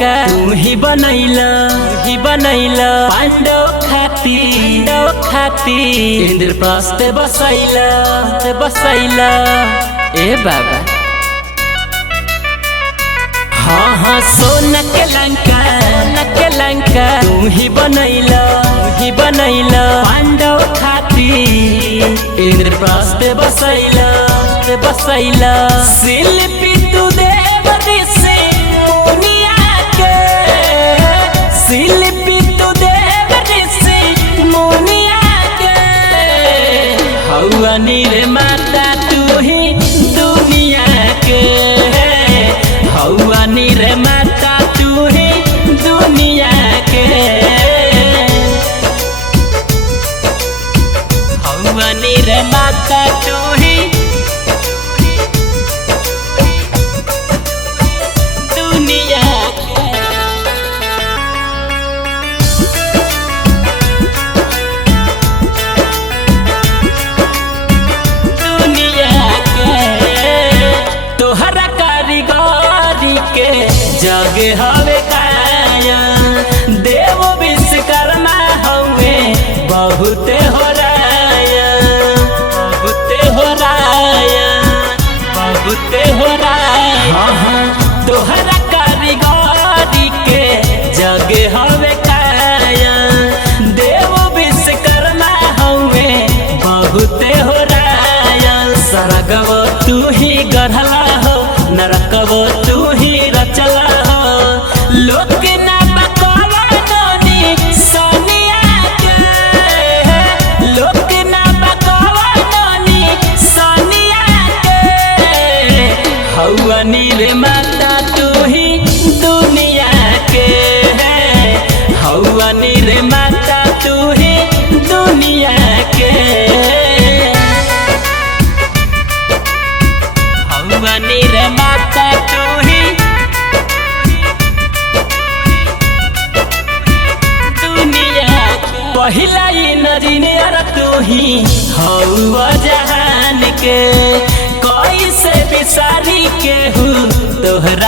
लंका तू ही बनैला पांडव खाती इंद्रप्रस्थ बसैला ए बाबा। हाँ सोना के लंका तू ही बनैला पांडव खाती इंद्रप्रस्थ बसैला शिल्पी तू देव ऋषि मुनिया के शिल्पी तू देव ऋषि मुनिया के हौआ निर्माता तू ही दुनिया के हौआ निर्माता तू ही दुनिया के हौआ निर्माता तू ही दुनिया के। दुनिया के तोहरा कारीगरी के जगे हवे काया देव विश्वकर्मा हवे बहुते हो राया तोहरा कारीगरी के जगे हवे काया देव विश्वकर्मा हवे बहुते हो राया सरगव तू ही गढ़ला हो नरकव तू ही रचला हो लोक ना बकवा नोनी सोनिया के लोक ना बकवा नोनी सोनिया के हौआ निर्माता तू ही दुनिया के हौआ निर्माता तू ही दुनिया के हौआ निर्माता तू ही दुनिया के पहिला इंजीनियर तू ही हौआ जहान के कैसे बिसारी के हूँ तोहरा